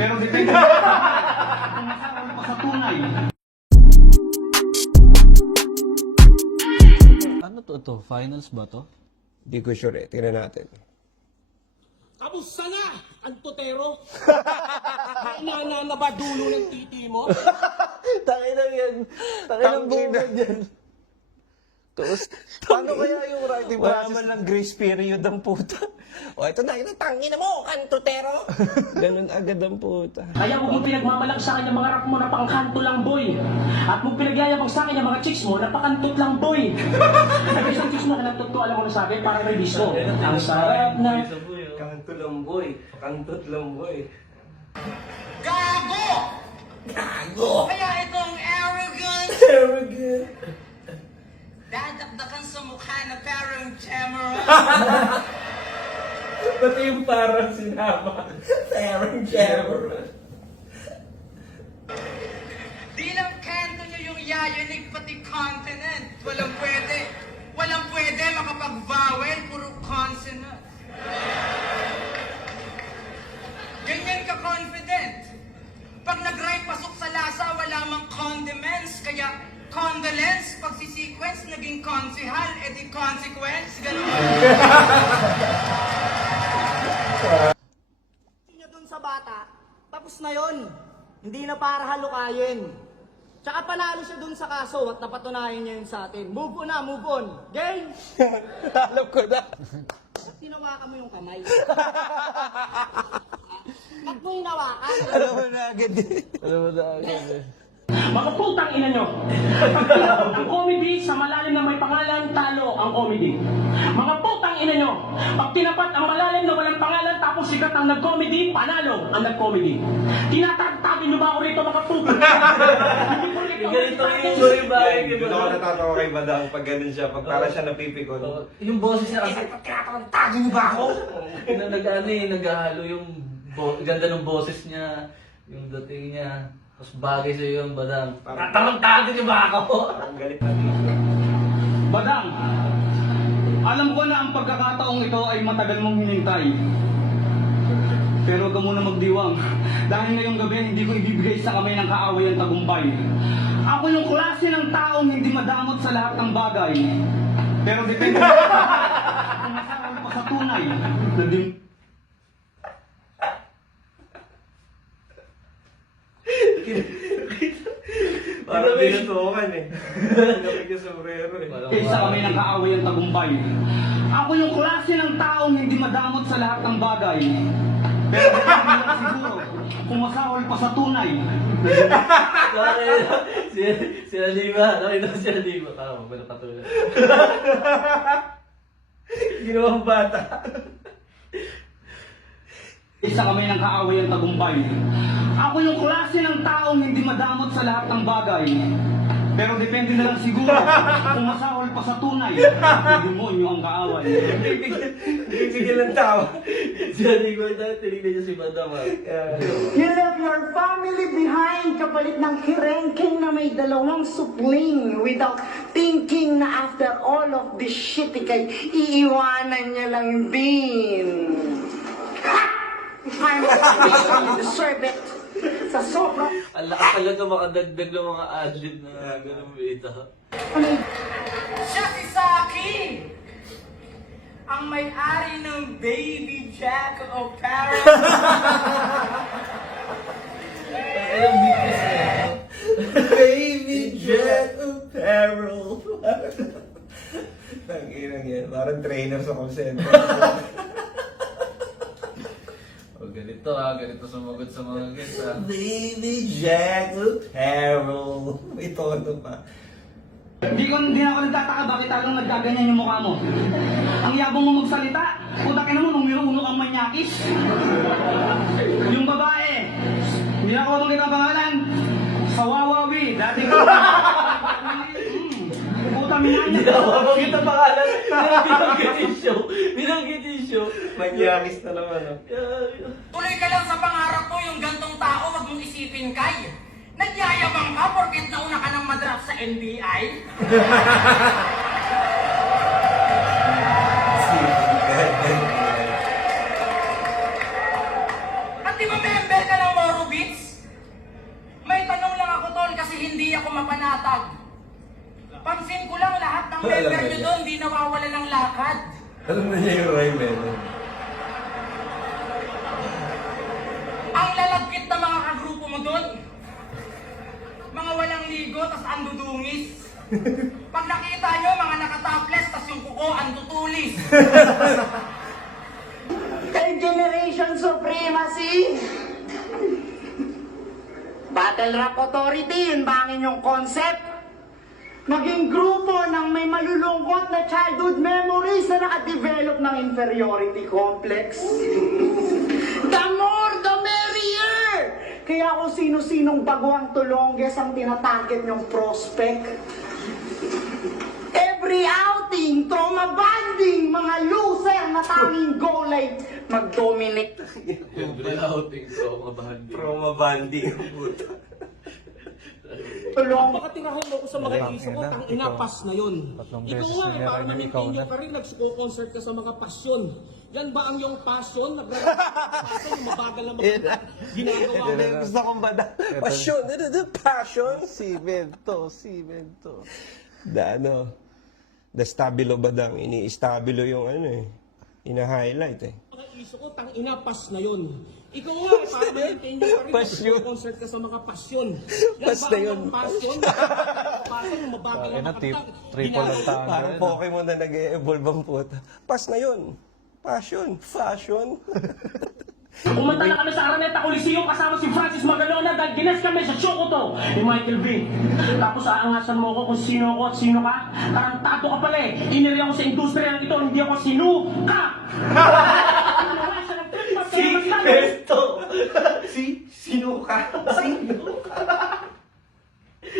Pero depende kung masarap pa sa tunay. Ano to? Finals ba to? Di ko sure eh. Tingnan natin. Kamusta na, Antotero? Nana na ba dulo ng titi mo? Tangin lang yan. Tangin lang bungad yan. Paano kaya yung writing process? Wala man lang grace period ang puta. O, ito na. Tangina mo, Antotero. Ganun agad ang puta. Kaya huwag mong pinagmamalag sa akin yung mga rap mo na pangkanto lang, boy. At huwag pinagyayabang sa akin yung mga chicks mo na pakantot lang, boy. Sabi isang chicks mo na nagtutto, alam mo na sa akin, parang release ko. Ang sarap na... Kanto lang boy. Kantot lang boy. Gago! Gago! Kaya itong arrogant, dadakdakan sa mukha na parang camera. Pati yung parang sinama. Parang camera. Di lang kanto nyo yung yayanig pati continent. Walang pwede. Walang pwede makapag-vowel, puro consonant. Ganyan ka confident. Pag nag-rhyme pasok sa lasa, wala mang condiments. Kaya condolence, pag si-sequence, naging konsihal, edi consequence. Ganun. Niya dun sa bata, tapos na yon. Hindi na para halukayin. Tsaka panalo siya dun sa kaso at napatunayan niya yun sa atin. Move on na, move on. Game! Alam ko na. Ba't tinawakan mo yung kamay? Ba't mo hinawakan? Alam mo na agad eh. Alam mo na agad eh. Mga putang ina nyo. Ang comedy sa malalim na may pangalan, talo ang comedy. Mga putang ina nyo. Pag tinapat ang malalim na walang pangalan, tapos sikat ang nag-comedy, panalo ang nag-comedy. Tinatagtagin nyo ba ako rito, mga putang? Ganito yung story ba? Doon ako natatawa kay Badang pag ganun siya, pag para siya napipikon. Yung boses niya kasi, Tagin niyo ba ako? naghahalo yung ganda ng boses niya, yung dating niya. Tapos bagay sa'yo yung badang. Tatarantado niyo ba ako? Ang galit na dito. Badang, alam ko na ang pagkakataong ito ay matagal mong hinintay. Pero huwag ka muna magdiwang. Dahil ngayong gabi, hindi ko ibibigay sa kamay ng kaaway ang tagumpay. Ako yung klase ng taong hindi madamot sa lahat ng bagay. Pero depende kung masarap pa sa tunay. Parang binutukan eh. Kapag yung sombrero eh. Kaysa kami ng kaaway ang tagumpay. Ako yung klase ng taong hindi madamot sa lahat ng bagay. Pero depende lang siguro kung masahol pa sa tunay. Si Alima, nakita ko si Alima. Tama, wala katulad. Ginawang bata. Isa kami ng kaaway ang tagumpay. Ako yung klase ng taong hindi madamot sa lahat ng bagay. Pero depende na lang siguro kung masahol pa sa tunay. Demonyo ang kaaway. Bibigil ng tao. Si Alima, tinignan niya si Badang. You left your family behind kapalit ng kirengking na may dalawang supling without thinking na after all of this shit ikay iiwanan niya lang din. I'm you deserve it. Sa sobra. Ang lakas talaga makadagdag ng mga adlib na gano'ng bita. Siya si Saki! Ang may-ari ng Baby Jack O'Para. Ayun, bitis na yan. Baby Jack Apparel. Tanginang yan. Parang trainer sa call center. Ganito sumagot sa mga guests Baby Jack Apparel. May tono pa. Hindi na ako nagtataka bakit talagang nagkaganyan yung mukha mo. Ang yabang mo magsalita. Putakin mo, numero uno kang manyakis. Yung babae, hindi na ako magkita ang pangalan. Sa Wawawi, dati ko. Puta minanya. Hindi ako mabagit ang pangalan. Binanggit yung show. Manyakis na naman. Oh. Tuloy ka lang sa pangarap mo, yung gantong tao, wag mong isipin kay. Nagyayabang ka porkit nauna ka ng madraft sa NBI? At di ba member ka ng Moro kasi hindi ako mapanatag. Pansin ko lang lahat ng Alam member na nyo niya. doon, di nawawala ng lakad. Alam na niya yung rhyme eh. no? Ang lalagkit na mga kagrupo mo doon, mga walang ligo, tas andudungis. Pag nakita nyo, mga nakatopless, tas yung kuko, antutulis. Kay Generation Supremacy, Battle Rap Authority, yun ba ang inyong concept? Maging grupo ng may malulungkot na childhood memories na nakadevelop ng inferiority complex. The more, the merrier! Kaya kung sino-sinong baguang tulongges ang tinatarget nyong prospect. Every outing, trauma bonding, mga loser na tanging goal ay mag-dominate. Every outing, so kabahandi. Promo banding ang puta. Tulong. Baka tirahin mo ko sa mga iso ko, tang inapas na yun. Ikaw nga, parang nag-intinyo ka rin, nagsuko-concert ka sa mga pasyon. Yan ba ang iyong passion? Passion, mabagal na ginagawa mo. Gusto kong bada. Passion. Passion. Cemento. The stabilo badang. Ini-stabilo yung ano eh. Ina-highlight eh. Mga iso ko, tang inapas na yun. Ikaw nga, parang nag-intinyo ka rin, nagsuko-concert ka sa mga pasyon. Yan Pas ba na ang yun. iyong passion? Passion, mabagal na Triple ang tanga. Parang Pokemon na nag-e-evolve ang puta. Pas na yun. Passion. Fashion. Pumunta na kami sa Araneta Coliseum kasama si Francis Magalona dahil gines kami sa show ko to ni Michael V. Tapos aangasan mo ko kung sino ako at sino ka. Tarantado ka pala eh. Iniri ako sa industriya ng ito, hindi ako sinuka. Sino ka?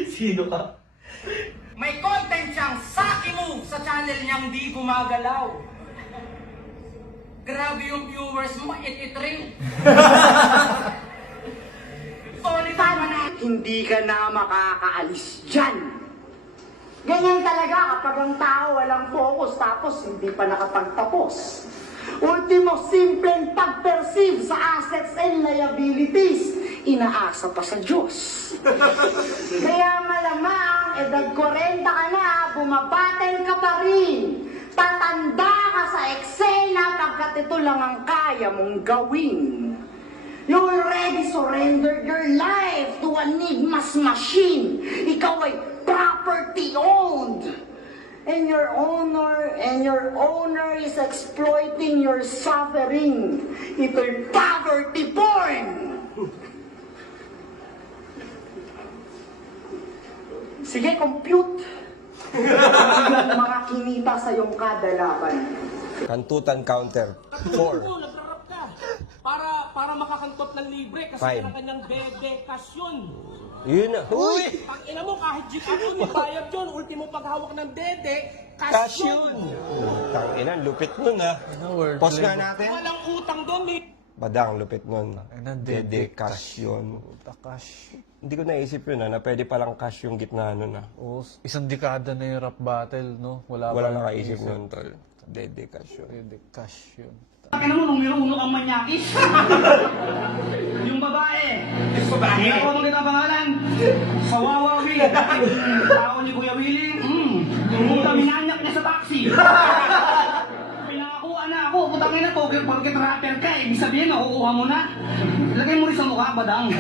Sino ka? May content siyang Saki Move sa channel niyang di gumagalaw. Grabe yung viewers mo, it rin. Solid naman na. Hindi ka na makakaalis dyan. Ganyan talaga kapag ang tao walang focus tapos hindi pa nakapagtapos. Ultimo, simpleng pag-perceive sa assets and liabilities. Inaasa pa sa Diyos. Kaya malamang, edad 40 ka na, bumabatel ka pa rin. Tatanda ka sa eksena pagkat ito lang ang kaya mong gawin. You already surrendered your life to an enigma's machine. Ikaw ay property owned. And your owner is exploiting your suffering. Ito'y poverty porn. Sige, compute. Mga kinita sa iyong kadalaban. Kantutan counter. 4. Nagrarap ka. Para makakantot ng libre kasi Five. yan ang kanyang dedekasyon. Yun na. Uy! Pag ina mo, kahit jeep ako, may bayad yun. Ultimo paghawak ng dede, Cash kasyon. yun! Tangina, lupit nun ha. Pause nga natin. Walang utang doon eh. Badang, lupit nun. Dede Cash yun. Cash. Hindi ko naisip yun na pwede palang cash yung gitna nun ha. Oh, isang dekada na yung rap battle, no? Wala Walang pa nakaisip nun, tol. Dede cash yun. Dede cash yun. Akin mo, numero uno kang manyakis. Yung babae. Hindi ako maganda ang pangalan. Sawawa Will. Tao ni Kuya Willie. Puta, minanyak niya sa taxi. Pinakuha na ako. Putangin na, porket rapper ka. Ibig sabihin, nakukuha mo na. Lagay mo rin sa mukha, badang.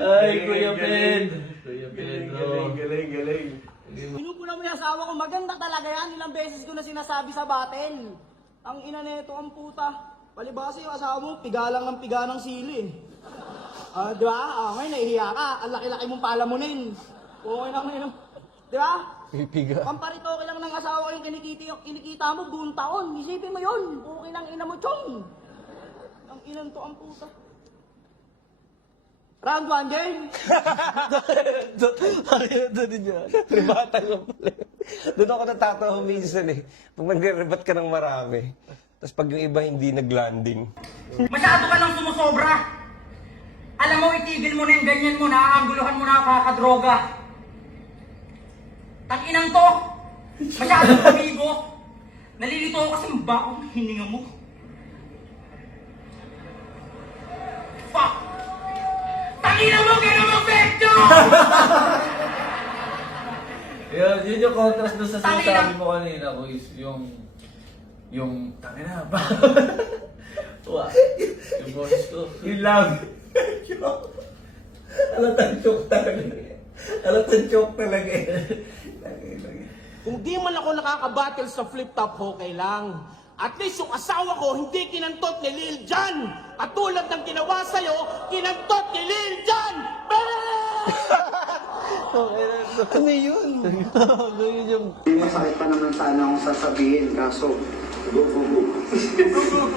Ay, Kuya Ben. Kuya Pedro. Galing. Pinupunan mo yung asawa ko, maganda talaga yan. Ilang beses ko na sinasabi sa battle. Ang ina nito, ang puta. Palibasa yung asawa mo, piga lang ng piga ng sili. Di ba? Ngayon, nahihiya ka. Ang laki-laki mong palamunin. Okay na ngayon. Di ba? Pipiga. Pamparitoke lang ng asawa ko yung kinikita mo buong taon. Isipin mo yun. Okay ng ina mo, chong. Ang inan to, ang puta. Round 1 game. Doon din yun. Rebatan lang pala. Doon ako natatawa minsan eh. Pag nagre-rebat ka ng marami. Tapos pag yung iba hindi nag-landing. Masyado ka nang sumusobra. Alam mo, itigil mo na yung ganyan mo na, angguluhan mo na kakadroga. Tang-inang to, masyadong pamigo. Nalilito ako kasi baong hininga mo. ina mo, ganun mo, Vector! Yun yung contrast doon sa Tangina. sinasabi mo kanina, boys. Tangina ba? Yung boses ko. Yun lang. Alatang joke talaga. Alatang joke talaga. Kung di man ako nakakabattle sa flip-top, okay lang. At least yung asawa ko hindi kinantot ni Lil Jon. Katulad ng ginawa sa'yo, kinantot ni Lil Jon! Ano yun? Yun yung... Masakit pa naman sana akong sasabihin, kaso... Go.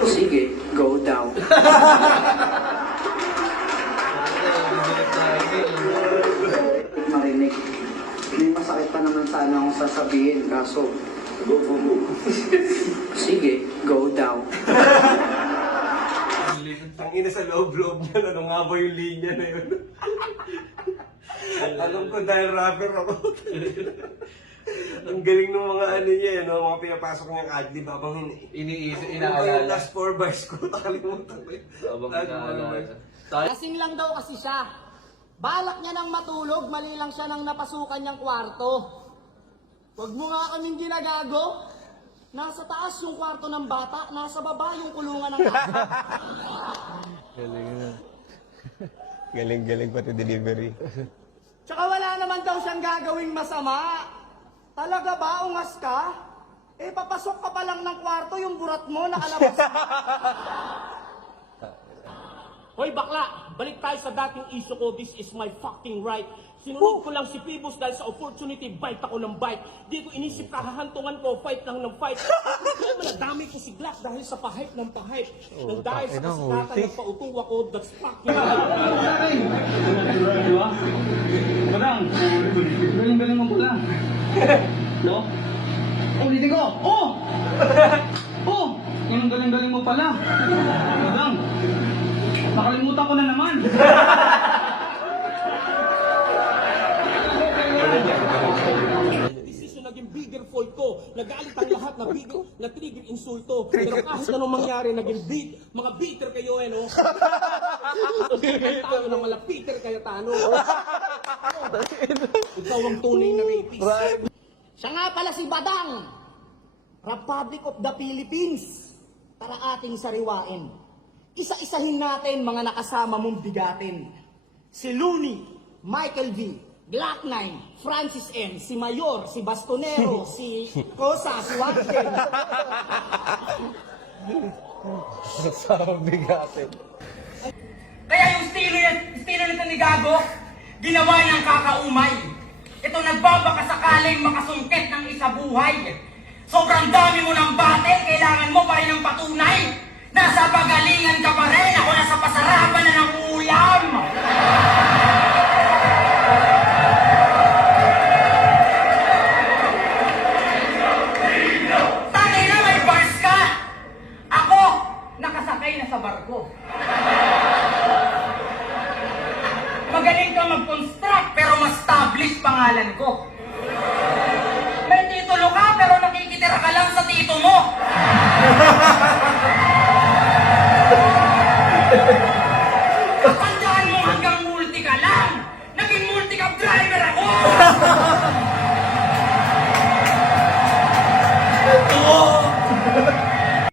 Sige, go down. Marinig. May masakit pa naman sana akong sasabihin, kaso... Go. Sige, go down. Ang ina sa loob-loob niya, ano nga ba yung linya na yun? Alam ko dahil rapper ako. Ang galing ng mga ano niya, no? Mga pinapasok niyang adlib habang Iniisip, Ano ba yung inaalala. last 4 bars ko? Nakalimutan ko yun. Habang Last 4 inaalala. bars. Lasing lang daw kasi siya. Balak niya nang matulog, mali lang siya nang napasukan niyang kwarto. Huwag mo nga kaming ginagago. Nasa taas yung kwarto ng bata, nasa baba yung kulungan ng aso. Galing na. Galing-galing pati delivery. Tsaka wala naman daw siyang gagawing masama. Talaga ba, ungas ka? Eh, papasok ka pa lang ng kwarto, yung burat mo, nakalabas na. Hoy bakla, balik tayo sa dating issue ko, this is my fucking right. Sinunod ko lang si Pibos dahil sa opportunity, bite ako ng bite. Di ko inisip kahahantungan ko, fight lang ng fight. Kaya manadami ko si Glock dahil sa pahype ng pahype. Nang dahil sa kasikatan, nagpautuwa ko, that's fucking Di ba? Madam, galing-galing mo pala. No? Ulitin ko! Oh! Oh! Yung galing-galing mo pala. Madam, nakalimutan ko na naman. decision naging bigger fault ko. Nagalit ang lahat na bigger, na trigger insulto. Pero kahit anong mangyari, naging mga bitter kayo eh, no? Tayo na malapiter kayo, Tano. Ikaw ang tunay na rapist. Siya nga pala si Badang, Republic of the Philippines. Tara ating sariwain. Isa-isahin natin mga nakasama mong bigatin. Si Looney, Michael V, Glock 9, Francis N, si Mayor, si Bastonero, si Cosa, si Washington. Sa bigatin. Kaya yung estilo nito ni Gago, ginawa niyang kakaumay. Ito nagbabaka sakaling makasungkit ng isa buhay. Sobrang dami mo ng battle, kailangan mo pa rin ng patunay. Nasa pagalingan ka pa rin, ako nasa pasarapan na ng ulam. Tangina, may bars ka! Ako, nakasakay na sa barko. Magaling ka mag-construct pero mas established pangalan ko. May titulo ka pero nakikitira ka lang sa tito mo.